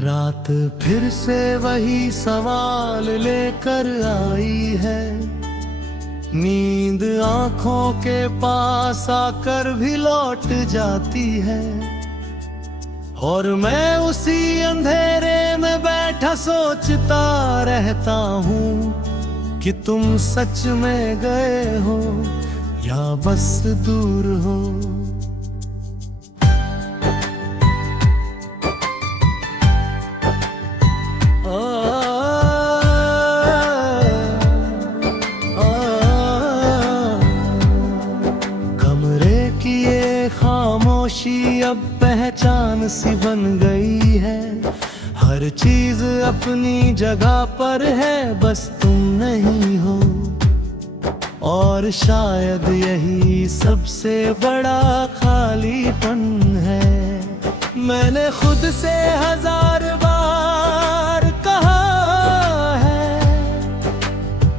रात फिर से वही सवाल लेकर आई है। नींद आंखों के पास आकर भी लौट जाती है, और मैं उसी अंधेरे में बैठा सोचता रहता हूँ कि तुम सच में गए हो या बस दूर हो। खामोशी अब पहचान सी बन गई है। हर चीज अपनी जगह पर है, बस तुम नहीं हो। और शायद यही सबसे बड़ा खालीपन है। मैंने खुद से 1000 बार कहा है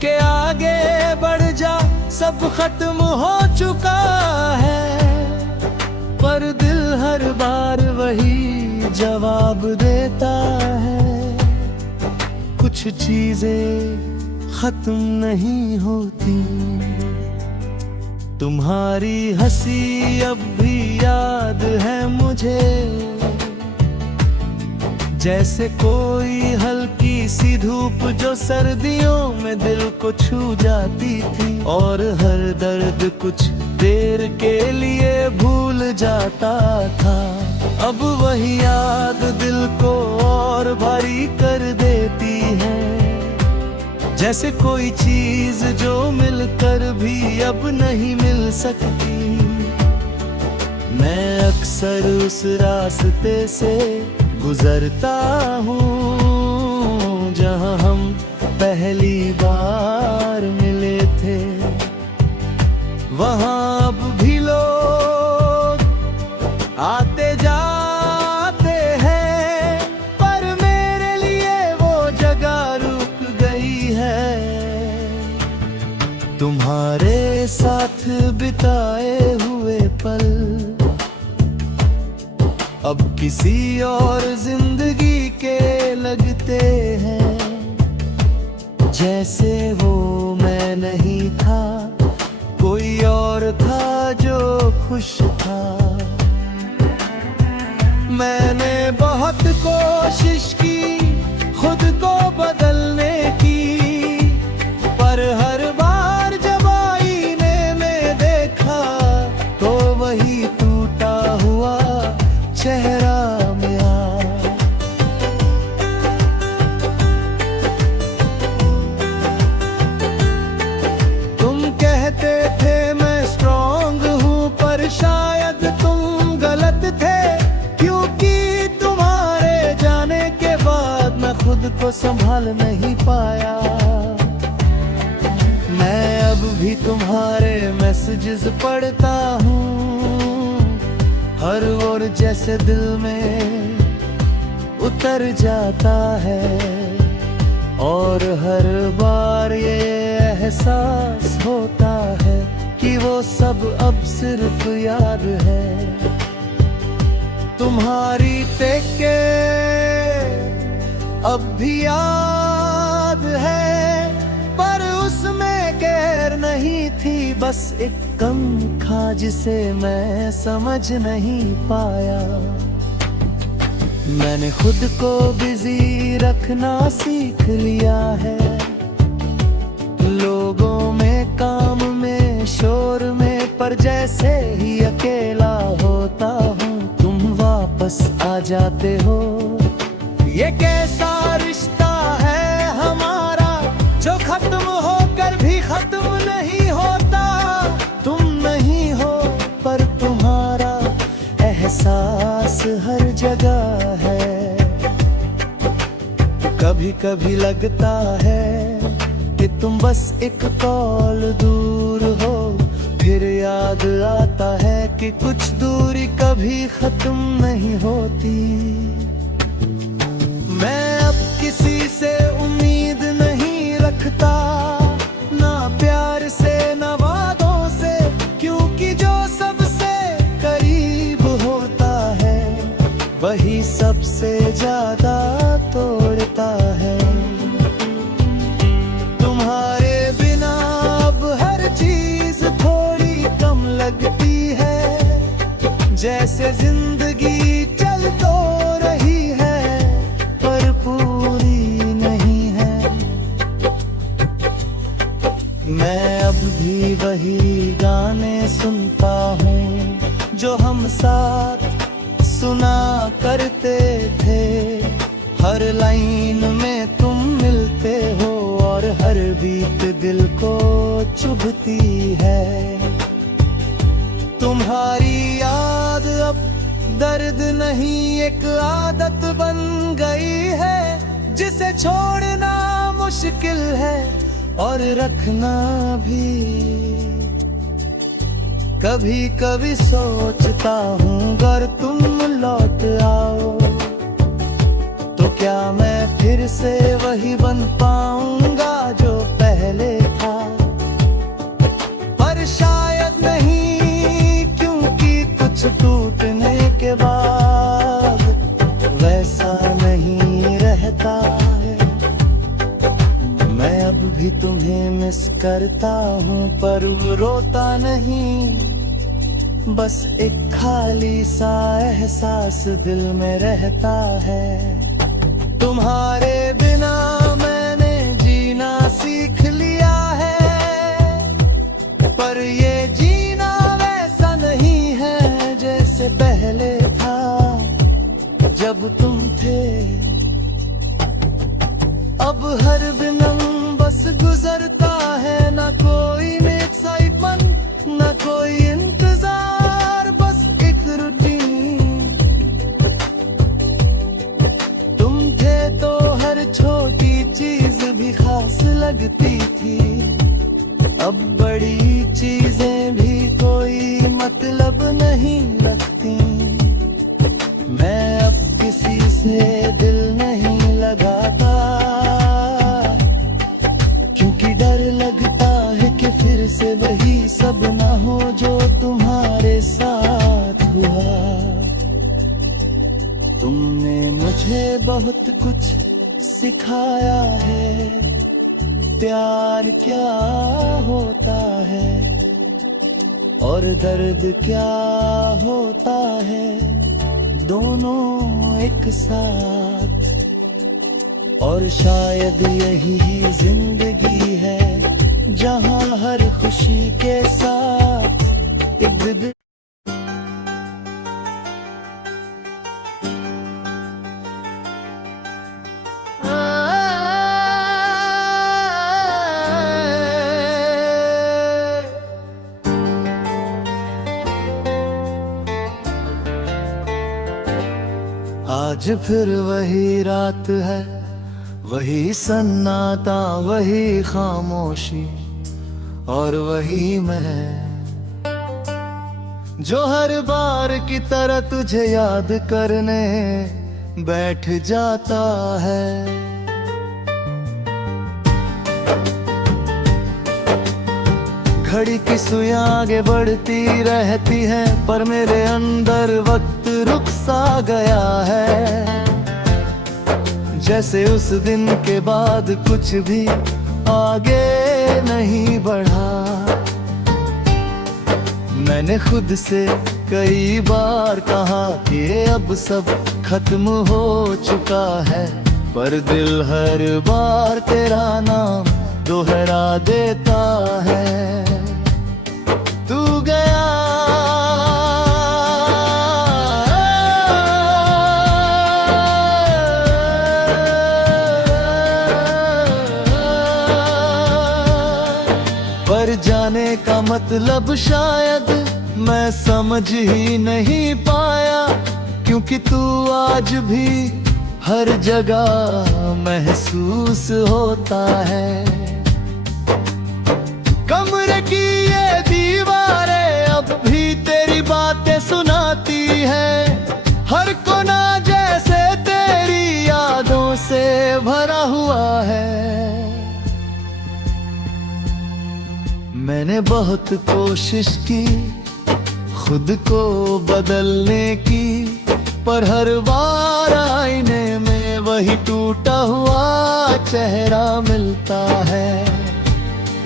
कि आगे बढ़ जा, सब खत्म हो चुका है, पर दिल हर बार वही जवाब देता है। कुछ चीजें खत्म नहीं होती। तुम्हारी हंसी अब भी याद है मुझे, जैसे कोई हल्की सी धूप जो सर्दियों में दिल को छू जाती थी, और हर दर्द कुछ देर के लिए भूल जाता था। अब वही याद दिल को और भारी कर देती है, जैसे कोई चीज जो मिलकर भी अब नहीं मिल सकती। मैं अक्सर उस रास्ते से गुजरता हूँ जहाँ हम पहली बार मिले थे। वहाँ अब भी लोग आते जाते हैं, पर मेरे लिए वो जगह रुक गई है। तुम्हारे साथ बिताए हुए पल अब किसी और जिंदगी के लगते हैं, जैसे वो मैं नहीं था, कोई और था जो खुश था। मैंने बहुत कोशिश की खुद को बदलने की, पर हर बार जब आईने में देखा तो वही टूटा हुआ चेहरा मेरा। तुम कहते थे मैं स्ट्रॉन्ग हूँ, पर शायद तुम गलत थे, क्योंकि तुम्हारे जाने के बाद मैं खुद को संभाल नहीं पाया। मैं अब भी तुम्हारे मैसेजेस पढ़ता हूँ, हर ओर जैसे दिल में उतर जाता है, और हर बार ये एहसास होता है कि वो सब अब सिर्फ याद है। तुम्हारी टेके अब भी याद है, पर उसमें गैर नहीं थी, बस एक कम था जिसे मैं समझ नहीं पाया। मैंने खुद को बिजी रखना सीख लिया है, लोगों में, काम में, शोर में, पर जैसे ही अकेला होता हूँ तुम वापस आ जाते हो। ये कैसा रिश्ता है हमारा जो खत्म होकर भी खत्म नहीं होता। तुम नहीं हो पर तुम्हारा एहसास हर जगह है। कभी कभी लगता है कि तुम बस एक कॉल दूर हो, फिर याद आता है कि कुछ दूरी कभी खत्म नहीं होती। मैं अब किसी से उम्मीद नहीं रखता, ना प्यार से ना वादों से, क्योंकि जो सबसे करीब होता है वही सबसे ज्यादा होता है। तुम्हारे बिना अब हर चीज थोड़ी कम लगती है, जैसे जिंदगी चल तो रही है पर पूरी नहीं है। मैं अब भी वही गाने सुनता हूँ जो हम साथ सुना करते थे। हर लाइन में तुम मिलते हो और हर बीट दिल को चुभती है। तुम्हारी याद अब दर्द नहीं एक आदत बन गई है, जिसे छोड़ना मुश्किल है और रखना भी। कभी कभी सोचता हूँ अगर तुम लौट आओ तो क्या मैं फिर से वही बन पाऊंगा जो पहले था। पर शायद नहीं, क्योंकि कुछ टूटने के बाद वैसा नहीं रहता है। मैं अब भी तुम्हें मिस करता हूँ पर रोता नहीं, बस एक खाली सा एहसास दिल में रहता है। तुम्हारे बिना मैंने जीना सीख लिया है, पर ये जीना वैसा नहीं है जैसे पहले था जब तुम थे। अब हर दिन बस गुजरता है, ना कोई एक्साइटमेंट ना कोई इंतजार, बस एक रूटीन। तुम थे तो हर छोटी चीज भी खास लगती थी, अब बड़ी चीजें भी कोई मतलब नहीं रखती। मैं अब किसी से दिल नहीं लगाता, क्योंकि डर लगता है कि फिर से वही सब ना हो जो तुम्हारे साथ हुआ। तुमने मुझे बहुत कुछ सिखाया है, प्यार क्या होता है और दर्द क्या होता है, दोनों एक साथ। और शायद यही जिंदगी है जहां हर खुशी के साथ एक आज फिर वही रात है, वही सन्नाटा, वही खामोशी और वही मैं जो हर बार की तरह तुझे याद करने बैठ जाता है। घड़ी की सुइयां आगे बढ़ती रहती है, पर मेरे अंदर वक्त रुक सा गया है। जैसे उस दिन के बाद कुछ भी आगे नहीं बढ़ा। मैंने खुद से कई बार कहा कि अब सब खत्म हो चुका है, पर दिल हर बार तेरा नाम दोहरा देता है। तू गया पर जाने का मतलब शायद मैं समझ ही नहीं पाया, क्योंकि तू आज भी हर जगह महसूस होता है। कमरे की ये दीवारें अब भी तेरी बातें सुनाती हैं, हर कोना जैसे तेरी यादों से भरा हुआ है। मैंने बहुत कोशिश की खुद को बदलने की, पर हर बार आईने में वही टूटा हुआ चेहरा मिलता है।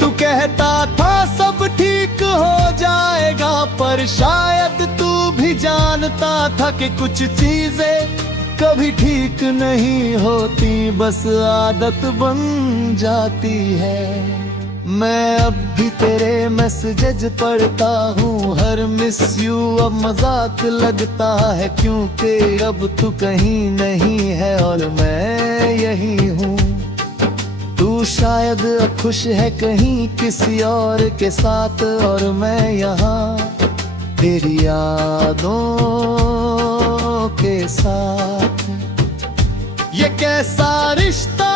तू कहता था सब ठीक हो जाएगा, पर शायद तू भी जानता था कि कुछ चीजें कभी ठीक नहीं होती, बस आदत बन जाती है। मैं अब भी तेरे मैसेजेज पढ़ता हूँ, हर मिस यू अब मजाक लगता है, क्योंकि अब तू कहीं नहीं है और मैं यही हूँ। तू शायद खुश है कहीं किसी और के साथ, और मैं यहाँ तेरी यादों के साथ। ये कैसा रिश्ता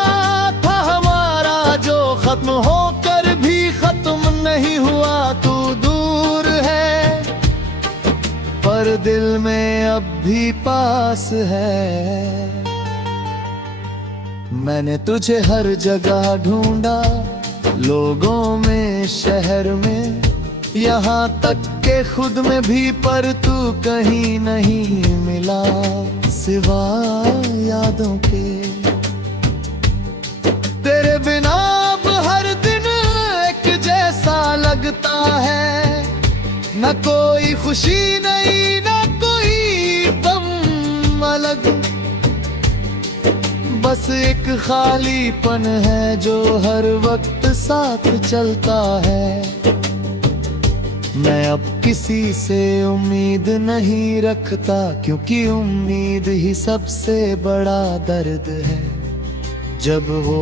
था हमारा जो खत्म होकर भी खत्म नहीं हुआ। तू दूर है पर दिल में अब भी पास है। मैंने तुझे हर जगह ढूंढा, लोगों में, शहर में, यहाँ तक के खुद में भी, पर तू कहीं नहीं मिला सिवा यादों के। तेरे बिना अब हर दिन एक जैसा लगता है, न कोई खुशी नहीं, न कोई गम अलग, बस एक खालीपन है जो हर वक्त साथ चलता है। मैं अब किसी से उम्मीद नहीं रखता, क्योंकि उम्मीद ही सबसे बड़ा दर्द है जब वो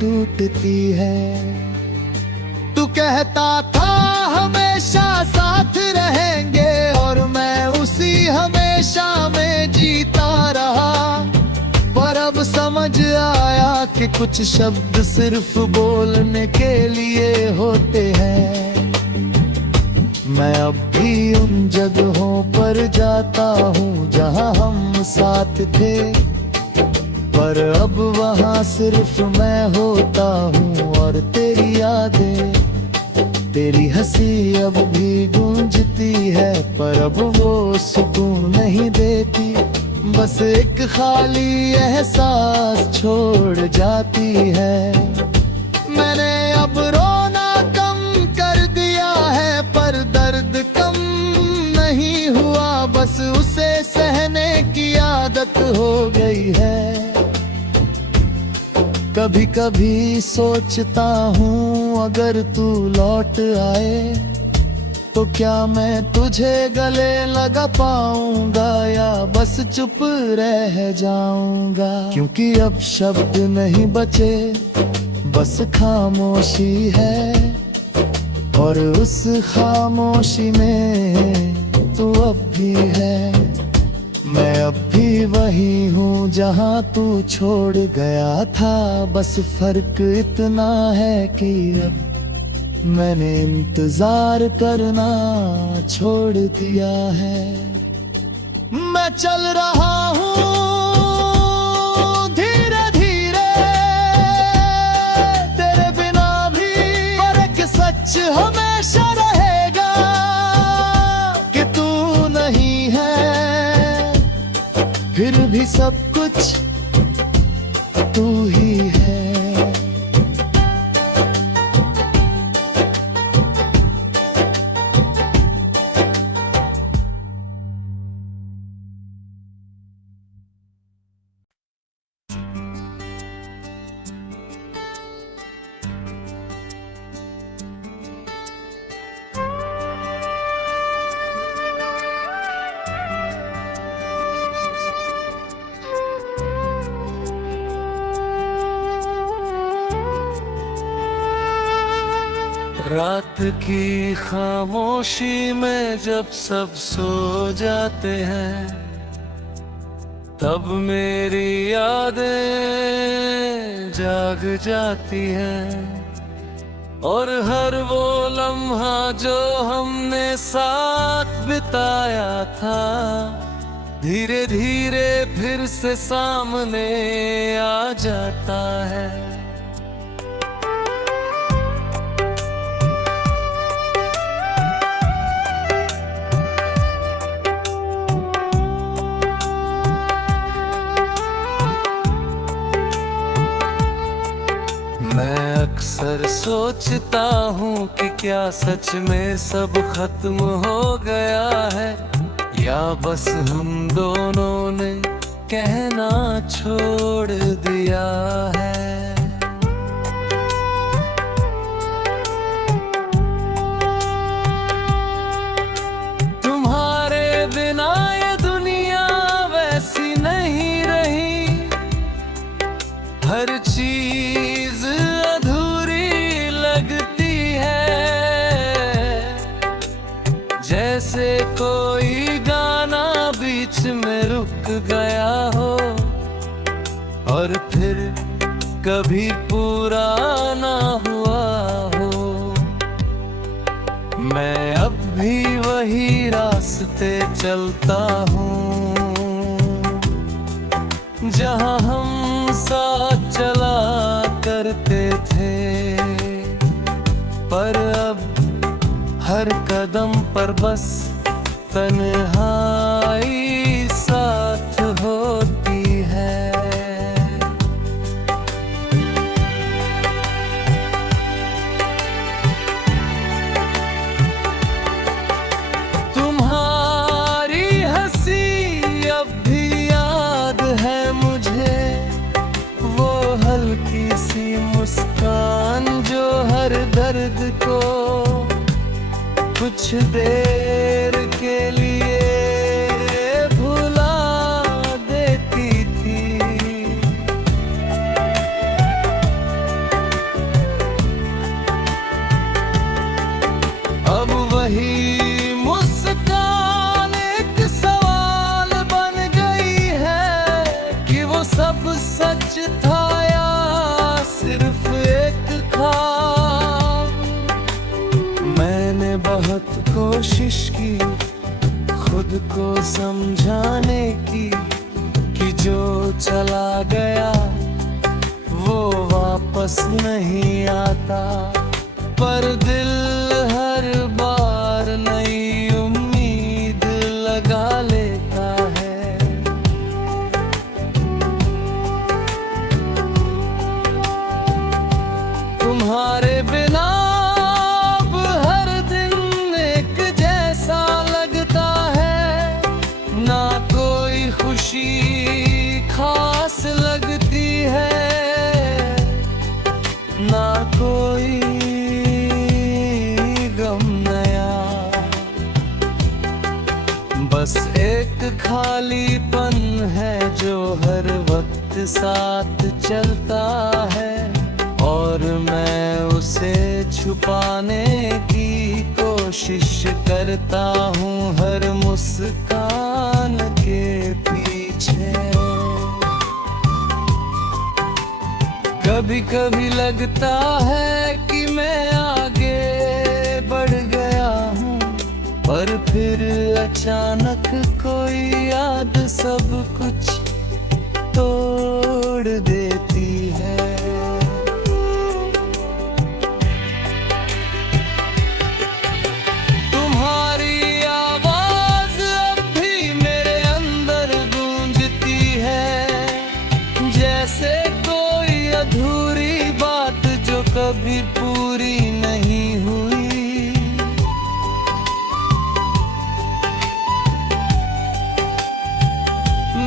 टूटती है। तू कहता था हमेशा साथ रहेंगे, और मैं उसी हमेशा में जीता रहा, पर अब समझ आया कि कुछ शब्द सिर्फ बोलने के लिए होते हैं। मैं अब भी उन जगहों पर जाता हूँ जहाँ हम साथ थे, पर अब वहाँ सिर्फ मैं होता हूँ और तेरी यादें। तेरी हंसी अब भी गूंजती है, पर अब वो सुकून नहीं देती, बस एक खाली एहसास छोड़ जाती है। मैंने अब रोना कम कर दिया है, पर दर्द कम नहीं हुआ, बस उसे सहने की आदत हो गई है। कभी कभी सोचता हूँ अगर तू लौट आए तो क्या मैं तुझे गले लगा पाऊंगा, या बस चुप रह जाऊंगा। क्योंकि अब शब्द नहीं बचे, बस खामोशी है, और उस खामोशी में तू अब भी है। मैं अब भी वही हूँ जहाँ तू छोड़ गया था, बस फर्क इतना है कि अब मैंने इंतजार करना छोड़ दिया है। मैं चल रहा हूँ धीरे धीरे तेरे बिना भी, पर एक सच हमेशा रहेगा कि तू नहीं है, फिर भी सब कुछ तू ही है। रात की खामोशी में जब सब सो जाते हैं, तब मेरी यादें जाग जाती हैं, और हर वो लम्हा जो हमने साथ बिताया था, धीरे धीरे फिर से सामने आ जाता है। सोचता हूँ कि क्या सच में सब खत्म हो गया है, या बस हम दोनों ने कहना छोड़ दिया है। तुम्हारे बिना ये दुनिया वैसी नहीं रही, हर चीज अधूरी लगती है, जैसे कोई गाना बीच में रुक गया हो और फिर कभी पूरा ना हुआ हो। मैं अब भी वही रास्ते चलता हूँ जहाँ हम साथ चला करते थे, पर अब हर कदम पर बस तन्हाई साथ होती है। तुम्हारी हंसी अब भी याद है मुझे, वो हल्की सी मुस्कान जो हर दर्द को कुछ देर के लिए भुला देती थी। अब वही मुस्कान एक सवाल बन गई है कि वो सब सच था या सिर्फ एक ख्वाब। मैंने बहुत कोशिश की खुद को समझाने की कि जो चला गया वो वापस नहीं आता, पर दिल हर बार नई उम्मीद लगा लेता है। तुम्हारे बिना खास लगती है, ना कोई गम नया, बस एक खालीपन है जो हर वक्त साथ चलता है, और मैं उसे छुपाने की कोशिश करता हूँ हर मुस्कान के पीछे। कभी कभी लगता है कि मैं आगे बढ़ गया हूँ, पर फिर अचानक कोई याद सब कुछ तोड़ देती है। तुम्हारी आवाज अब भी मेरे अंदर गूंजती है, जैसे अधूरी बात जो कभी पूरी नहीं हुई।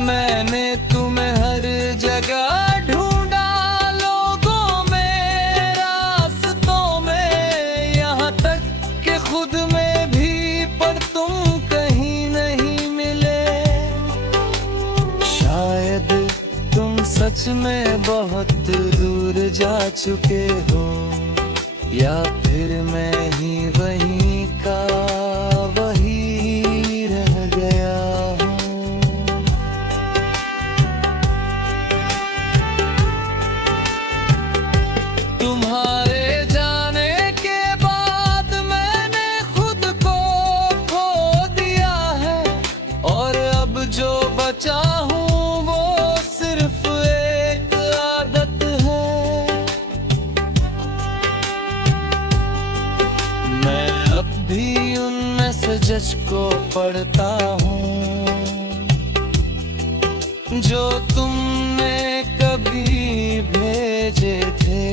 मैंने तुम्हें हर जगह ढूंढा, लोगों में, रास्तों में, यहाँ तक कि खुद में भी, पर तुम कहीं नहीं मिले। शायद तुम सच में बहुत दूर जा चुके हो, या फिर मैं ही वहीं का वही रह गया हूँ। तुम्हारे जाने के बाद मैंने खुद को खो दिया है, और अब जो बचा हूँ मैसेजेस को पढ़ता हूँ जो तुमने कभी भेजे थे,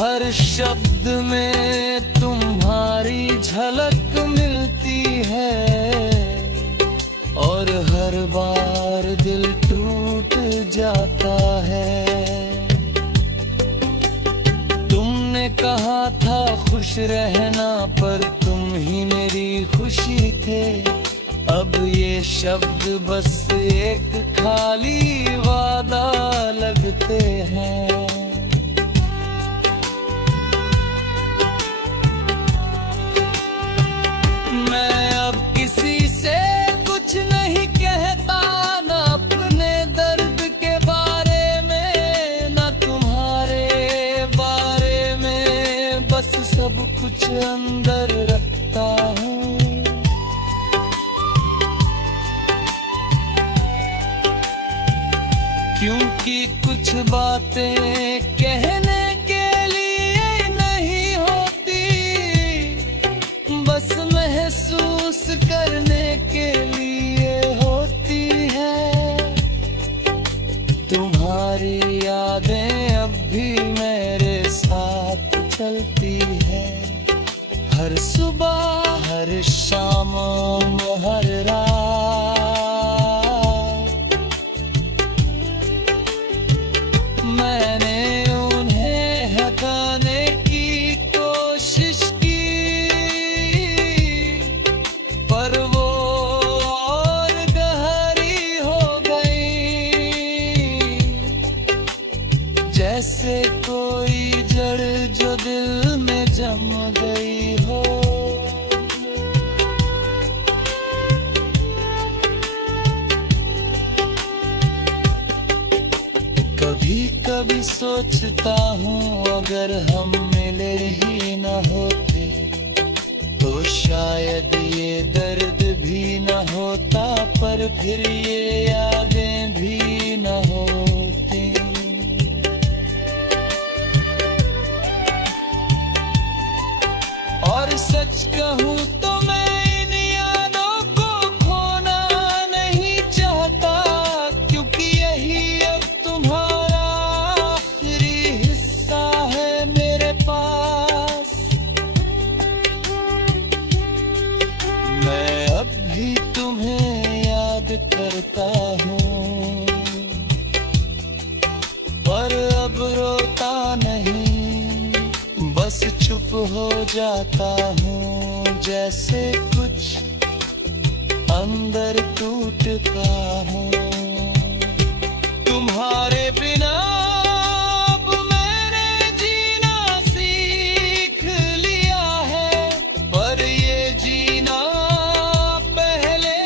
हर शब्द में तुम्हारी झलक मिलती है और हर बार दिल टूट जाता है। तुमने कहा था खुश रहना, पर तुम ही मेरी खुशी थे। अब ये शब्द बस एक खाली वादा लगते हैं। मैं अब किसी से कुछ नहीं कहता, ना अपने दर्द के बारे में, ना तुम्हारे बारे में, बस सब कुछ अंदर रखता हूँ। क्योंकि कुछ बातें कहने के लिए नहीं होती, बस महसूस करने के लिए होती है। तुम्हारी यादें अब भी मेरे साथ चलती है, हर सुबह, हर शाम, हर रात। मैंने उन्हें हटाने की कोशिश की, पर वो और गहरी हो गई, जैसे कोई जड़ जो दिल में जम गई हो। कभी कभी सोचता हूँ अगर हम मिले ही न होते, तो शायद ये दर्द भी न होता, पर फिर ये यादें भी न होती। और सच कहूँ तो मैं इन यादों को खोना नहीं चाहता, क्योंकि यही अब तुम्हारा आखिरी हिस्सा है मेरे पास। मैं अब भी तुम्हें याद करता हूँ, पर अब रोता नहीं, बस चुप हो जाता हूँ, जैसे कुछ अंदर टूटता हूँ। तुम्हारे बिना अब मैंने जीना सीख लिया है, पर ये जीना पहले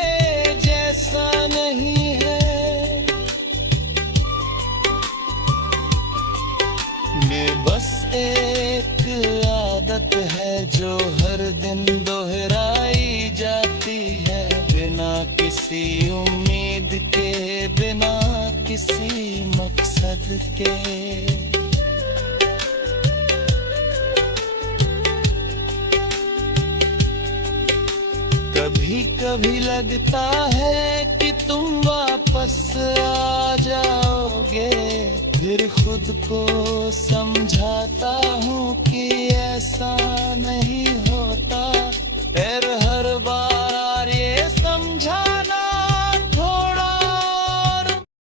जैसा नहीं है। ये बस एक आदत है जो हर दिन दोहराई जाती है, बिना किसी उम्मीद के, बिना किसी मकसद के। कभी कभी लगता है कि तुम वापस आ जाओगे, फिर खुद को समझाता हूँ कि ऐसा नहीं होता। फिर हर